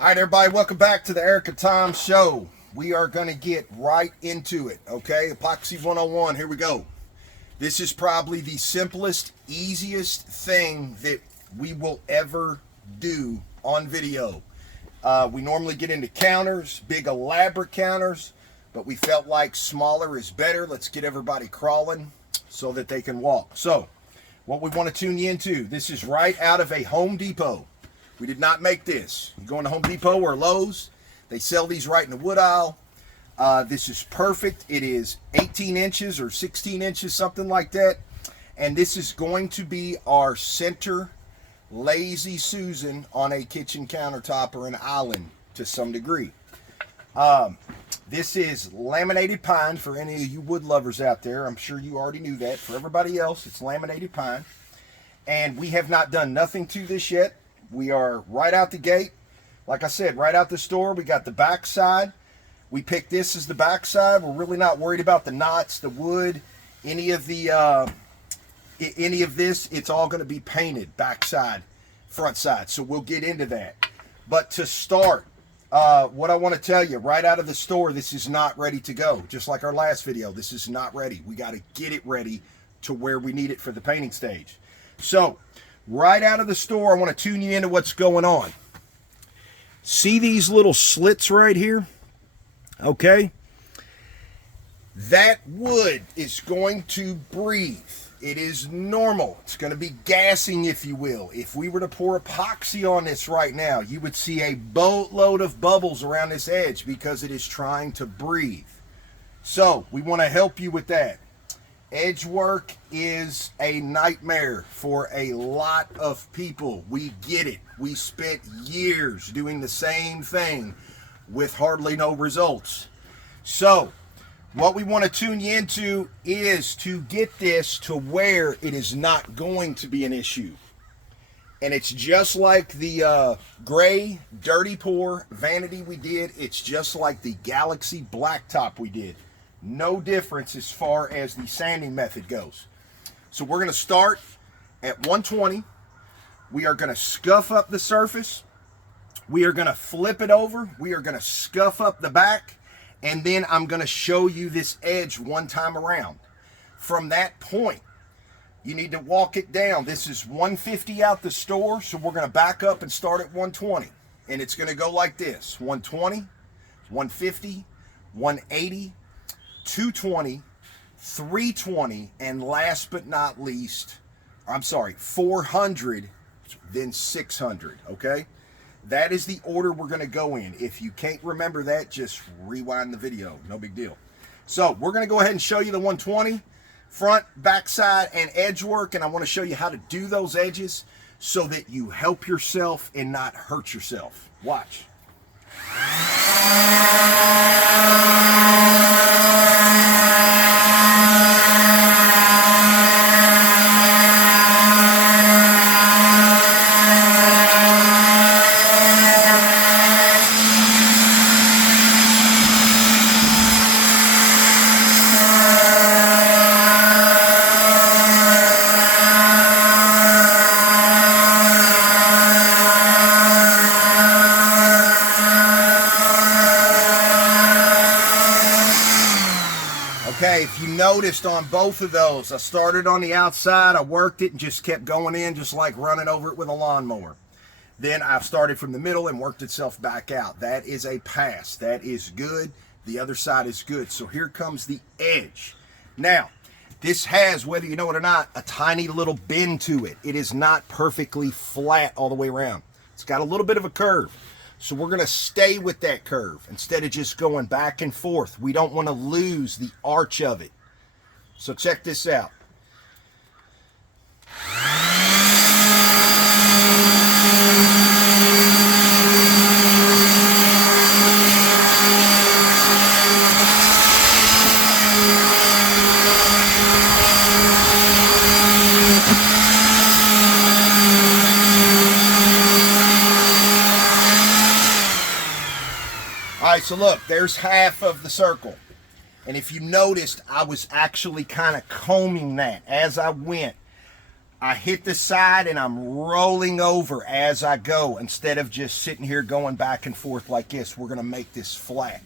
All right, everybody, welcome back to the Eric and Tom Show. We are going to get right into it, okay? Epoxy 101, here we go. This is probably the simplest, easiest thing that we will ever do on video. We normally get into counters, big elaborate counters, but we felt like smaller is better. Let's get everybody crawling so that they can walk. So, what we want to tune you into, this is right out of a Home Depot. We did not make this. You go into Home Depot or Lowe's, they sell these right in the wood aisle. This is perfect. It is 18 inches or 16 inches, something like that. And this is going to be our center Lazy Susan on a kitchen countertop or an island to some degree. This is laminated pine for any of you wood lovers out there. I'm sure you already knew that. For everybody else, it's laminated pine. And we have not done nothing to this yet. We are right out the gate. Like I said, right out the store, we got the back side. We picked this as the back side. We're really not worried about the knots, the wood, any of this. It's all going to be painted back side, front side. So we'll get into that. But to start, what I want to tell you, right out of the store, this is not ready to go. Just like our last video, this is not ready. We got to get it ready to where we need it for the painting stage. So, right out of the store, I want to tune you into what's going on. See these little slits right here? Okay? That wood is going to breathe. It is normal. It's going to be gassing, if you will. If we were to pour epoxy on this right now, you would see a boatload of bubbles around this edge because it is trying to breathe. So, we want to help you with that. Edge work is a nightmare for a lot of people. We get it. We spent years doing the same thing with hardly no results. So, what we want to tune you into is to get this to where it is not going to be an issue. And it's just like the gray dirty pour vanity we did. It's just like the Galaxy blacktop we did. No difference as far as the sanding method goes. So we're going to start at 120. We are going to scuff up the surface. We are going to flip it over. We are going to scuff up the back. And then I'm going to show you this edge one time around. From that point, you need to walk it down. This is 150 out the store, so we're going to back up and start at 120. And it's going to go like this: 120, 150, 180, 220, 320, and last but not least, 400, then 600, okay? That is the order we're going to go in. If you can't remember that, just rewind the video. No big deal. So we're going to go ahead and show you the 120, front, back side, and edge work, and I want to show you how to do those edges so that you help yourself and not hurt yourself. Watch. Okay, if you noticed on both of those, I started on the outside, I worked it and just kept going in just like running over it with a lawnmower. Then I started from the middle and worked itself back out. That is a pass. That is good. The other side is good. So here comes the edge. Now, this has, whether you know it or not, a tiny little bend to it. It is not perfectly flat all the way around. It's got a little bit of a curve. So we're going to stay with that curve instead of just going back and forth. We don't want to lose the arch of it. So check this out. All right, so look, there's half of the circle. And if you noticed, I was actually kind of combing that as I went. I hit the side and I'm rolling over as I go instead of just sitting here going back and forth like this. We're going to make this flat.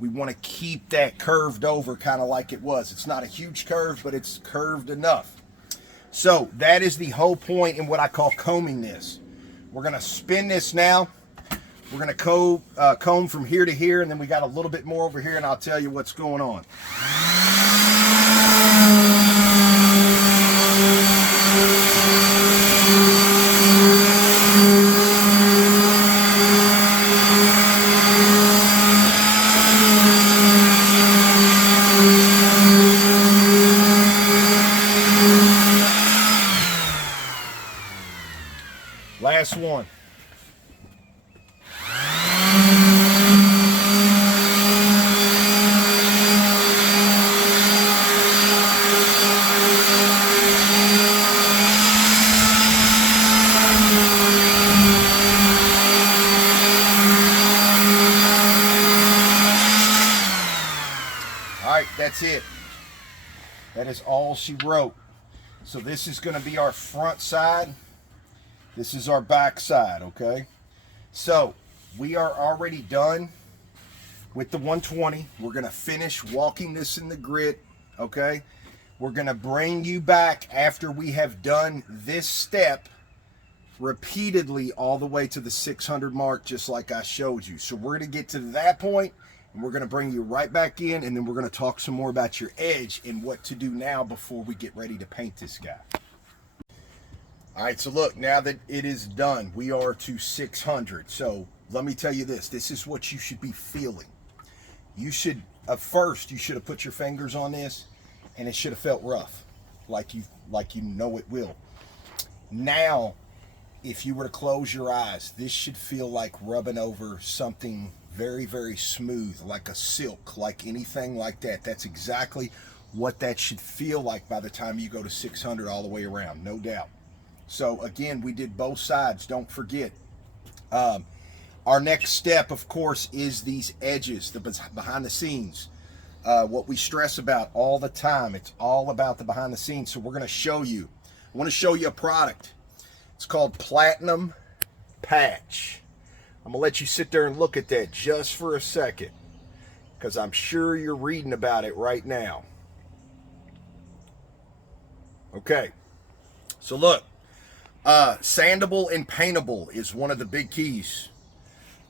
We want to keep that curved over kind of like it was. It's not a huge curve, but it's curved enough. So that is the whole point in what I call combing this. We're going to spin this now. We're going to comb from here to here, and then we got a little bit more over here, and I'll tell you what's going on. Last one. All right, that's it. That is all she wrote. So this is going to be our front side. This is our back side, okay? So we are already done with the 120. We're going to finish walking this in the grit, okay? We're going to bring you back after we have done this step repeatedly all the way to the 600 mark, just like I showed you. So we're going to get to that point, and we're going to bring you right back in, and then we're going to talk some more about your edge and what to do now before we get ready to paint this guy. All right, so look, now that it is done, we are to 600. So let me tell you this. This is what you should be feeling. You should, first, you should have put your fingers on this, and it should have felt rough, like you know it will. Now, if you were to close your eyes, this should feel like rubbing over something very, very smooth, like a silk, like anything like that. That's exactly what that should feel like by the time you go to 600 all the way around, no doubt. So again, we did both sides, don't forget. Our next step, of course, is these edges, the behind the scenes. What we stress about all the time, it's all about the behind the scenes. So we're going to show you, I want to show you a product. It's called Platinum Patch. I'm going to let you sit there and look at that just for a second, because I'm sure you're reading about it right now. Okay, so look. Sandable and paintable is one of the big keys.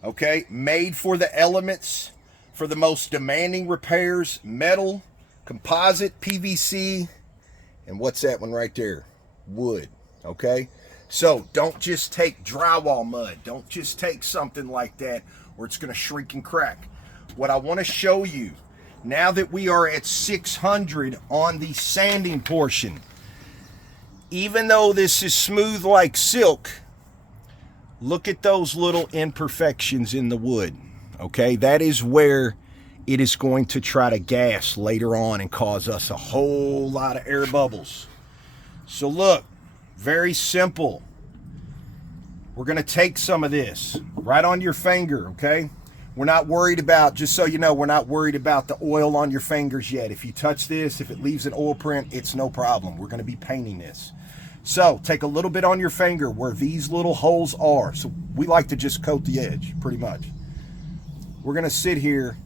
Okay, made for the elements, for the most demanding repairs, metal, composite, PVC, and what's that one right there? Wood. Okay, so don't just take drywall mud. Don't just take something like that, or it's going to shrink and crack. What I want to show you, now that we are at 600 on the sanding portion, even though this is smooth like silk, look at those little imperfections in the wood, okay? That is where it is going to try to gas later on and cause us a whole lot of air bubbles. So look, very simple. We're gonna take some of this right on your finger, okay? We're not worried about, just so you know, we're not worried about the oil on your fingers yet. If you touch this, if it leaves an oil print, it's no problem. We're gonna be painting this. So take a little bit on your finger where these little holes are. So we like to just coat the edge, pretty much. We're gonna sit here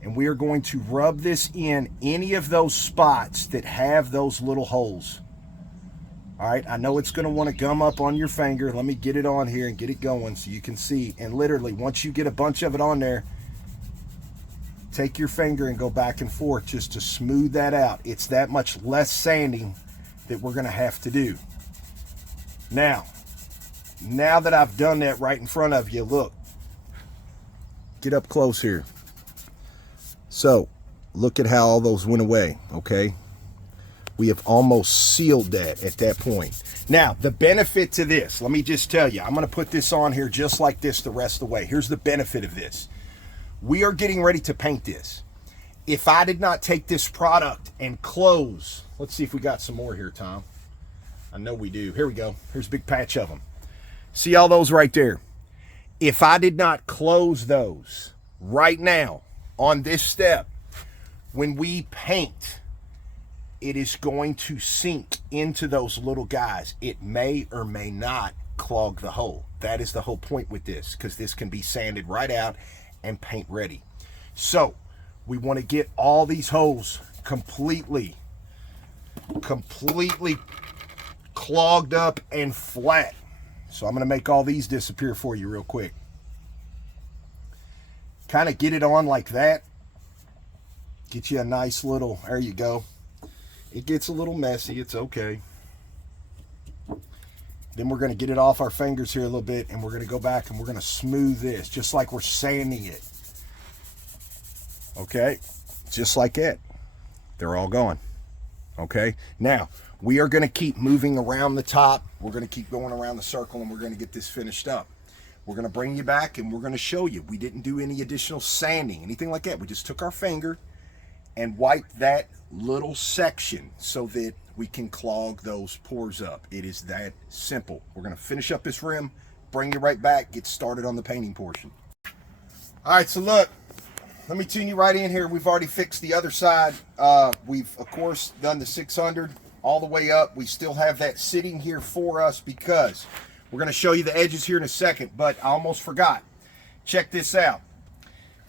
and we are going to rub this in any of those spots that have those little holes. All right, I know it's gonna wanna gum up on your finger. Let me get it on here and get it going so you can see. And literally, once you get a bunch of it on there, take your finger and go back and forth just to smooth that out. It's that much less sanding that we're gonna have to do. Now that I've done that right in front of you, look, get up close here. So look at how all those went away, okay? We have almost sealed that at that point. Now, the benefit to this, let me just tell you, I'm gonna put this on here just like this the rest of the way. Here's the benefit of this. We are getting ready to paint this. If I did not take this product and close, let's see if we got some more here, Tom. I know we do. Here we go. Here's a big patch of them. See all those right there? If I did not close those right now on this step, when we paint, it is going to sink into those little guys. It may or may not clog the hole. That is the whole point with this, because this can be sanded right out and paint ready. So we want to get all these holes completely clogged up and flat. So I'm going to make all these disappear for you real quick. Kind of get it on like that. Get you a nice little, there you go. It gets a little messy, it's okay. Then we're going to get it off our fingers here a little bit, and we're going to go back and we're going to smooth this just like we're sanding it. Okay, just like that. They're all gone. Okay, now we are going to keep moving around the top. We're going to keep going around the circle, and we're going to get this finished up. We're going to bring you back and we're going to show you. We didn't do any additional sanding, anything like that. We just took our finger and wiped that little section so that we can clog those pores up. It is that simple. We're going to finish up this rim, bring you right back, get started on the painting portion. All right, so look, let me tune you right in here. We've already fixed the other side. We've, of course, done the 600 all the way up. We still have that sitting here for us because we're going to show you the edges here in a second, but I almost forgot. Check this out.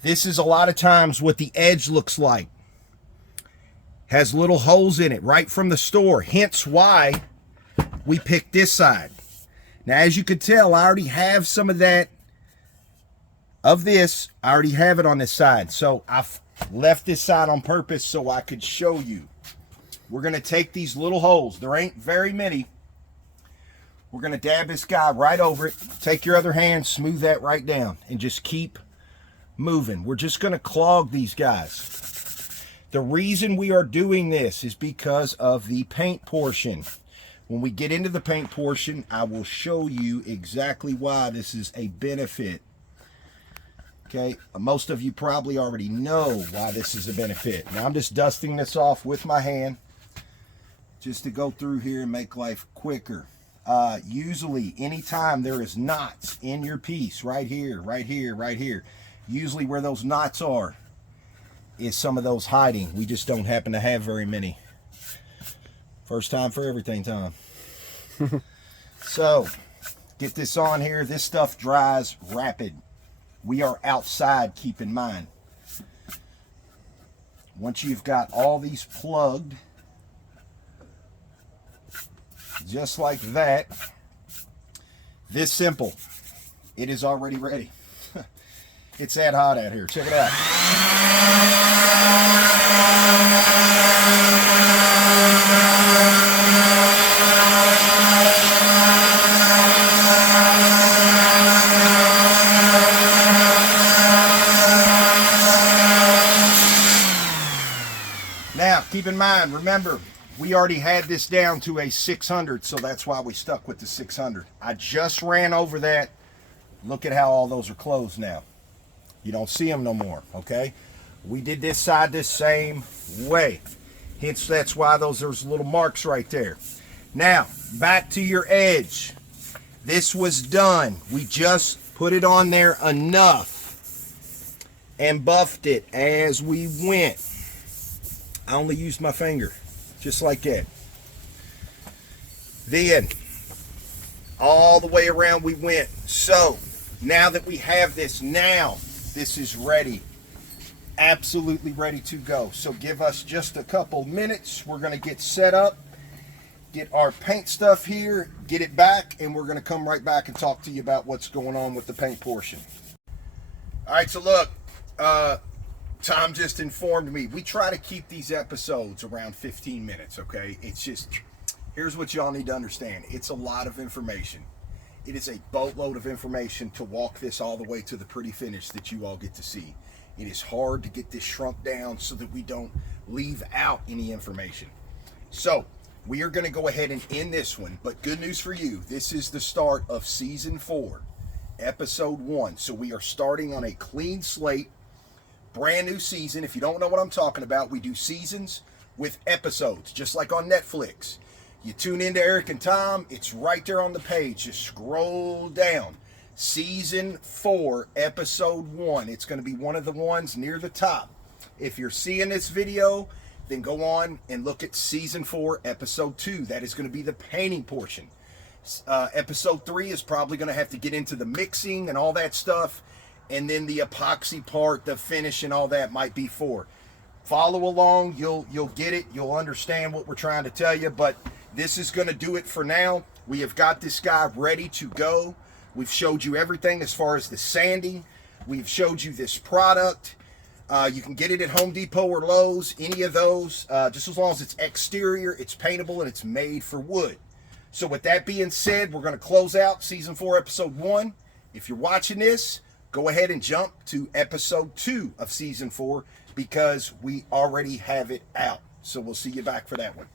This is a lot of times what the edge looks like. Has little holes in it right from the store, hence why we picked this side. Now, as you can tell, I already have some of that, of this, I already have it on this side. So I've left this side on purpose so I could show you. We're going to take these little holes. There ain't very many. We're going to dab this guy right over it. Take your other hand, smooth that right down, and just keep moving. We're just going to clog these guys. The reason we are doing this is because of the paint portion. When we get into the paint portion, I will show you exactly why this is a benefit. Okay, most of you probably already know why this is a benefit. Now I'm just dusting this off with my hand just to go through here and make life quicker. Usually, anytime there is knots in your piece, right here, right here, right here, usually where those knots are is some of those hiding. We just don't happen to have very many. First time for everything, Tom. So, get this on here. This stuff dries rapid. We are outside, keep in mind. Once you've got all these plugged, just like that, this simple, it is already ready. It's that hot out here. Check it out. Now, keep in mind, remember, we already had this down to a 600, so that's why we stuck with the 600. I just ran over that. Look at how all those are closed now. You don't see them no more, okay? We did this side the same way. Hence, that's why there's little marks right there. Now, back to your edge. This was done. We just put it on there enough and buffed it as we went. I only used my finger, just like that. Then, all the way around we went. So, now that we have this, now this is ready. Absolutely ready to go. So give us just a couple minutes. We're going to get set up, get our paint stuff here, get it back, and we're going to come right back and talk to you about what's going on with the paint portion. All right, so look, Tom just informed me. We try to keep these episodes around 15 minutes, okay? It's just, here's what y'all need to understand. It's a lot of information. It is a boatload of information to walk this all the way to the pretty finish that you all get to see. It is hard to get this shrunk down so that we don't leave out any information. So, we are going to go ahead and end this one, but good news for you. This is the start of Season 4, Episode 1. So we are starting on a clean slate, brand new season. If you don't know what I'm talking about, we do seasons with episodes, just like on Netflix. You tune into Eric and Tom, it's right there on the page. Just scroll down. Season 4, Episode 1. It's going to be one of the ones near the top. If you're seeing this video, then go on and look at season 4, episode 2. That is going to be the painting portion. Episode 3 is probably going to have to get into the mixing and all that stuff. And then the epoxy part, the finish and all that might be 4. Follow along, you'll get it, you'll understand what we're trying to tell you, but this is going to do it for now. We have got this guy ready to go. We've showed you everything as far as the sanding. We've showed you this product. You can get it at Home Depot or Lowe's, any of those, just as long as it's exterior, it's paintable, and it's made for wood. So with that being said, we're going to close out season 4, episode 1. If you're watching this, go ahead and jump to episode 2 of season 4 because we already have it out. So we'll see you back for that one.